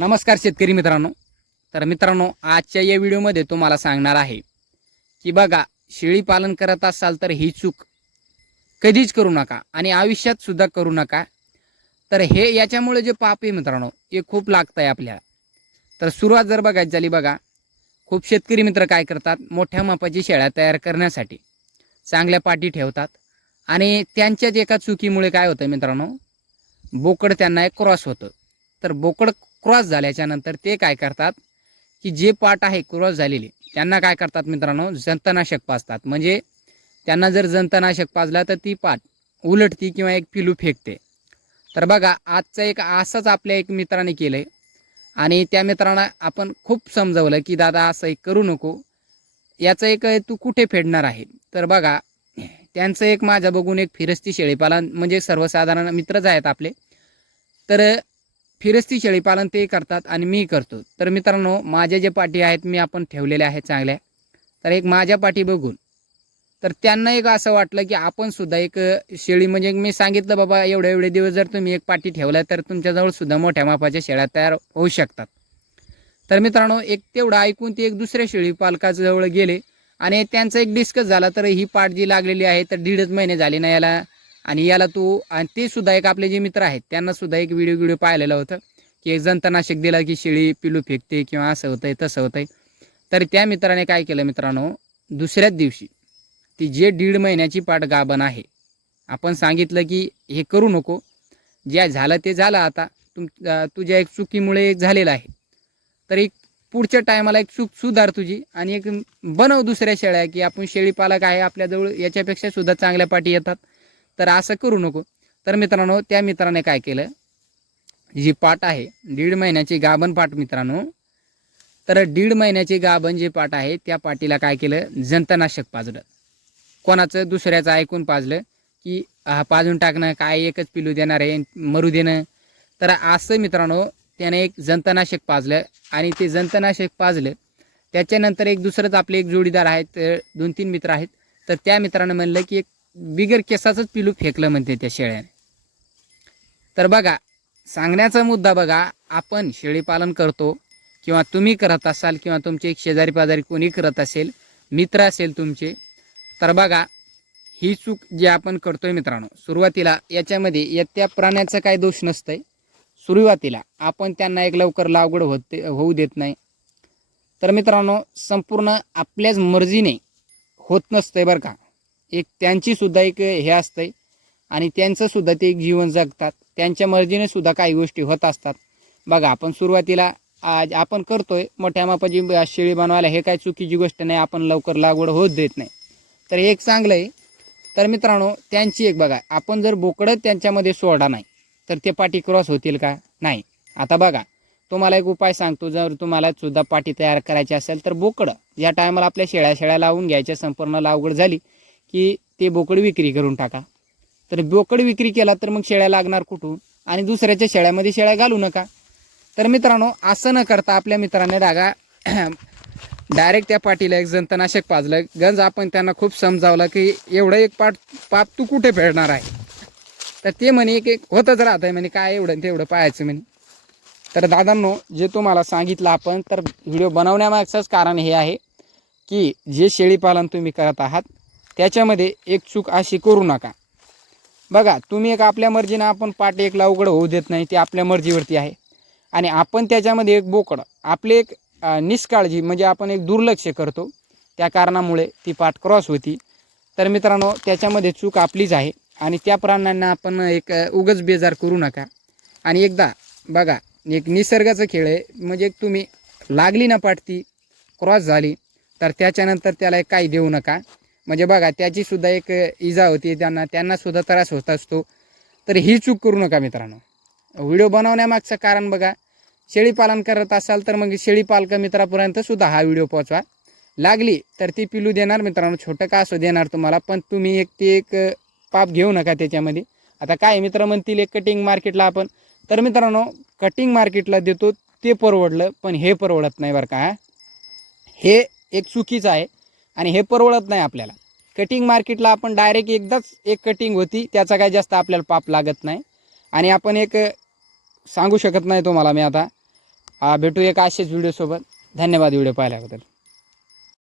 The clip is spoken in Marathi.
नमस्कार शेतकरी मित्रांनो. तर मित्रांनो, आजच्या या व्हिडिओमध्ये तुम्हाला सांगणार आहे की बघा, शेळी पालन करत असाल तर ही चूक कधीच करू नका आणि आयुष्यात सुद्धा करू नका. तर हे याच्यामुळे जे पाप आहे मित्रांनो, हे खूप लागतं आहे आपल्याला. तर सुरुवात जर बघायची झाली, बघा खूप शेतकरी मित्र काय करतात, मोठ्या मापाची शेळ्या तयार करण्यासाठी चांगल्या पाटी ठेवतात आणि त्यांच्याच एका चुकीमुळे काय होतं मित्रांनो, बोकड त्यांना एक क्रॉस होतं. तर बोकड क्रॉस झाल्याच्या नंतर ते काय करतात की जे पाट आहे क्रॉस झालेले, त्यांना काय करतात मित्रांनो, जंतनाशक पाजतात. म्हणजे त्यांना जर जंतनाशक पाजला तर ती पाट उलटती किंवा एक पिलू फेकते. तर बघा, आजचं एक असंच आपल्या एक मित्राने केलंय आणि त्या मित्रांना आपण खूप समजवलं की दादा असं एक करू नको, याचं एक तू कुठे फेडणार आहे. तर बघा, त्यांचं एक माझ्या बघून एक फिरस्ती शेळीपालन, म्हणजे सर्वसाधारण मित्रच आहेत आपले, तर फिरस्ती शेळीपालन ते करतात आणि मी करतो. तर मित्रांनो, माझ्या जे पाटी आहेत मी आपण ठेवलेल्या आहेत चांगल्या. तर एक माझ्या पाटी बघून तर त्यांना एक असं वाटलं की आपण सुद्धा एक शेळी, म्हणजे मी सांगितलं बाबा एवढे एवढे दिवस जर तुम्ही एक पाटी ठेवला तर तुमच्याजवळ सुद्धा मोठ्या मापाच्या शेळ्या तयार होऊ शकतात. तर मित्रांनो, एक तेवढं ऐकून ते एक दुसऱ्या शेळी पालकाजवळ गेले आणि त्यांचा एक डिस्कस झाला. तर ही पाट जी लागलेली आहे तर 1.5 महिने झाले ना याला, आणि याला तू, आणि ते सुद्धा एक आपले जे मित्र आहेत त्यांना सुद्धा एक व्हिडिओ पाहिलेलं होतं की एक जंतनाशक दिला की शेळी पिलू फेकते किंवा असं होतंय तसं होतंय. तर त्या मित्राने काय केलं मित्रांनो, दुसऱ्याच दिवशी ती जे 1.5 महिन्याची पाट गाभण आहे, आपण सांगितलं की हे करू नको, जे झालं ते झालं, आता तुझ्या एक चुकीमुळे झालेलं आहे. तर एक पुढच्या टायमाला एक चूक सुधार तुझी आणि एक बनव दुसऱ्या शेळ्या, की आपण शेळी पालक आहे आपल्याजवळ, याच्यापेक्षा सुद्धा चांगल्या पाटी येतात, तर असं करू नको. तर मित्रांनो, त्या मित्राने काय केलं, जी पाट आहे 1.5 महिन्याची गाभण पाट मित्रांनो, तर 1.5 महिन्याची गाभण जी पाट आहे त्या पाटीला काय केलं, जंतनाशक पाजलं. कोणाचं, दुसऱ्याचं ऐकून पाजलं की पाजून टाकणं, काय एकच पिलू देणार आहे, मरू देणं. तर असं मित्रांनो, त्याने एक जंतनाशक पाजलं आणि ते जंतनाशक पाजलं. त्याच्यानंतर एक दुसरंच आपले एक जोडीदार आहेत, 2-3 मित्र आहेत, तर त्या मित्रानं म्हणलं की एक बिगर केसाचंच पिलू फेकलं म्हणते त्या शेळ्याने. तर बघा, सांगण्याचा मुद्दा बघा, आपण शेळीपालन करतो किंवा तुम्ही करत असाल किंवा तुमचे एक शेजारी पाजारी कोणी करत असेल, मित्र असेल तुमचे, तर बघा ही चूक जी आपण करतोय मित्रांनो, सुरुवातीला याच्यामध्ये त्या प्राण्याचा काही दोष नसतंय. सुरुवातीला आपण त्यांना एक लवकर लागवड होऊ देत नाही. तर मित्रांनो, संपूर्ण आपल्याच मर्जीने होत नसतंय बरं का. एक त्यांची सुद्धा एक हे असतंय आणि त्यांचं सुद्धा ते एक जीवन जगतात, त्यांच्या मर्जीने सुद्धा काही गोष्टी होत असतात. बघा, आपण सुरुवातीला आज आपण करतोय मोठ्या मापाची शेळी बनवायला, हे काही चुकीची गोष्ट नाही, आपण लवकर लागवड होत देत नाही, तर हे एक चांगलं आहे. तर मित्रांनो, त्यांची एक बघा, आपण जर बोकडं त्यांच्यामध्ये सोडा नाही तर ते पाटी क्रॉस होतील का? नाही. आता बघा, तुम्हाला एक उपाय सांगतो, जर तुम्हाला सुद्धा पाटी तयार करायची असेल तर बोकडं या टायमाला आपल्या शेळ्या लावून घ्यायच्या, संपूर्ण लागवड झाली की ते बोकड विक्री करून टाका. तर बोकड विक्री केला तर मग शेळ्या लागणार कुठून, आणि दुसऱ्याच्या शेळ्यामध्ये शेळ्या घालू नका. तर मित्रांनो, असं न करता आपल्या मित्राने डायरेक्ट त्या पाटीला एक जंतनाशक पाजलं. गंज आपण त्यांना खूप समजावलं की एवढं एक पाप तू कुठे फेडणार आहे. तर ते म्हणे एक होतच राहत आहे म्हणे, काय एवढं तेवढं पाहायचं म्हणे. तर दादांनो, जे तुम्हाला सांगितलं आपण, तर व्हिडिओ बनवण्यामागचंच कारण हे आहे की जे शेळीपालन तुम्ही करत आहात त्याच्यामध्ये एक चूक अशी करू नका. बघा, तुम्ही एक आपल्या मर्जीनं आपण पाट एक लावगड होऊ देत नाही, ते आपल्या मर्जीवरती आहे. आणि आपण त्याच्यामध्ये एक बोकड आपले एक निष्काळजी, म्हणजे आपण एक दुर्लक्ष करतो, त्या कारणामुळे ती पाट क्रॉस होती. तर मित्रांनो, त्याच्यामध्ये चूक आपलीच आहे आणि त्या प्राण्यांना आपण एक उगच बेजार करू नका. आणि एकदा बघा, एक निसर्गाचा खेळ आहे, म्हणजे तुम्ही लागली ना पाट, ती क्रॉस झाली तर त्याच्यानंतर त्याला एक काही देऊ नका. म्हणजे बघा, त्याचीसुद्धा एक इजा होती, त्यांनासुद्धा त्रास होत असतो. तर ही चूक करू नका मित्रांनो. व्हिडिओ बनवण्यामागचं कारण बघा, शेळीपालन करत असाल तर मग शेळीपालक मित्रापर्यंत सुद्धा हा व्हिडिओ पोहोचवा. लागली तर ती पिलू देणार मित्रांनो, छोटं का असं देणार तुम्हाला, पण तुम्ही एक पाप घेऊ नका त्याच्यामध्ये. आता काय मित्र म्हणतील, एक कटिंग मार्केटला आपण, तर मित्रांनो, कटिंग मार्केटला देतो ते परवडलं, पण हे परवडत नाही बरं का. हे एक चुकीचं आहे आणि हे परवडत नाही आपल्याला. कटिंग मार्केटला आपण डायरेक्ट एकदाच एक कटिंग होती, त्याचा काय जास्त आपल्याला पाप लागत नाही. आणि आपण एक सांगू शकत नाही तुम्हाला मी आता, भेटू एका असेच व्हिडिओसोबत. धन्यवाद व्हिडिओ पाहिल्याबद्दल.